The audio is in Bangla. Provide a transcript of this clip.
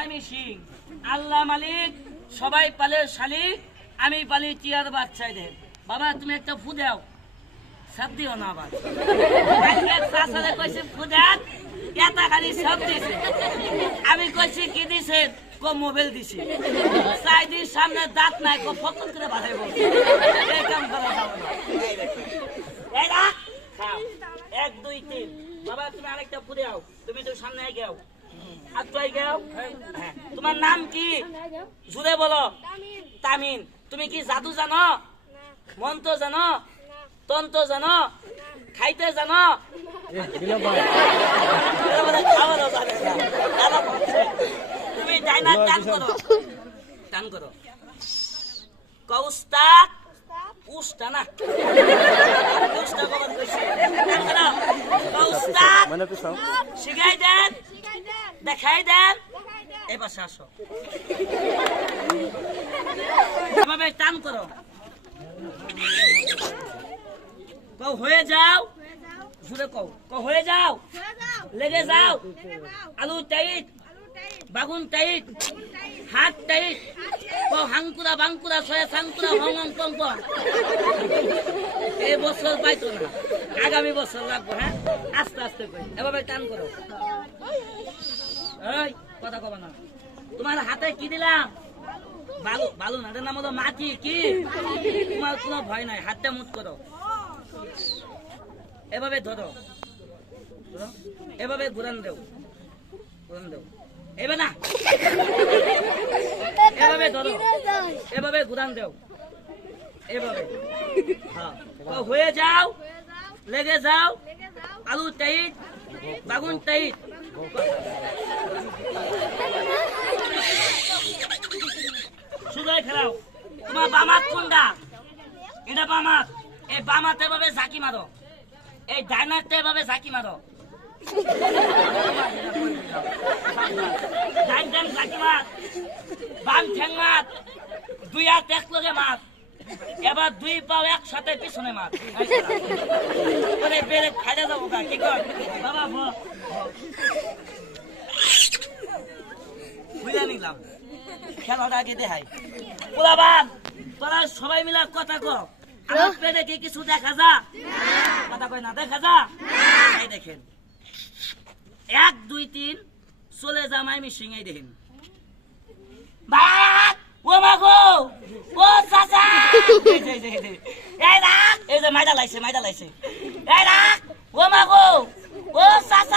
আমি সিং। আল্লাহ মালিক, সবাই পালে শালিক, আমি পালি টিয়ার বাচ্চাদের। বাবা, তুমি একটা ফু দাও। সব দিও না আবার। চাচারে কইছে, ফু দেন। দিছে। আমি কইছি, কি দিছে? কো মোবাইল দিছি। সাইদির সামনে দাঁত নাই, কো ফকর করে বাঁধাইব। এই কাম এক, দুই, তিন। বাবা, তুমি আরেকটা ফু দাও। তুমি তো সামনে গেও আর তুই হ্যাঁ। তোমার নাম কি? জুড়ে বলো। তামিন তুমি কি জাদু জানো? মন্ত্র জানো? তন্ত্র জানো? খাইতে জানো? তুমি ডাইনা টান করো। টান করো। কৌস্তাক পুষ্টা না। পুষ্টা কইছে টান করো। কৌস্তাক শিখাই দেন। দেখাই দেন। পাশে আসো। এভাবে টান করো। কও, হয়ে যাও। জুড়ে কও। কও, হয়ে যাও। লেগে যাও। আলু টাইট। বাগুন টাইট। হাত টাইট। কও হাঙ্কুরা বাঙ্কুরা ছয় সাঙ্কুরা হং হং, কং কং। এই বছর পাইতো না। আগামী বছর লাগবো হ্যাঁ? আস্তে আস্তে কই এভাবে টান করো। এই, কথা কবা না। তোমার হাতে কি দিলাম? বালু বালু না নাম হলো মাটি, কি? তোমার কোনো ভয় নাই, হাতটা মুট করো এভাবে ধরো। এভাবে ঘুরান দেও। ঘুরান দেও। এভাবে না। এভাবে ধরো। এভাবে ঘুরান দেও। এভাবে। হ্যাঁ। হয়ে যাও, লেগে যাও। আলু টাইট, বাগুন টাইট। সুগার খেলাও। তোমার বামাত কোনটা? এটা বামাত। এই বামাতে এভাবে ঝাঁকি মারো। এই ডাইনারতে এভাবে ঝাঁকি মারো। ডাইন ডাইন ঝাঁকি মার। বাম ঠ্যাং মার। দুই হাত এক লগে মার। দুই পাও একসাথে পিছনে খেলা। বেড়ে খাইতে যাব কি কর? বাবা। বুঝে নিলাম। খেলাটা আগে দেখাই। পোলাবান তোরা সবাই মিলা কথা কো আমার পেটে কি কিছু দেখা যা? কথা কয় না দেখা যা? এই দেখেন। এক দুই তিন চলে জামাই মিশিং এই দেখেন। বাপ ও মাগো ও চাচা। এই রাখ। এই যে মাইদা লাইছে মাইদা লাইছে। এই রাখ। ও মাগো 我莎莎。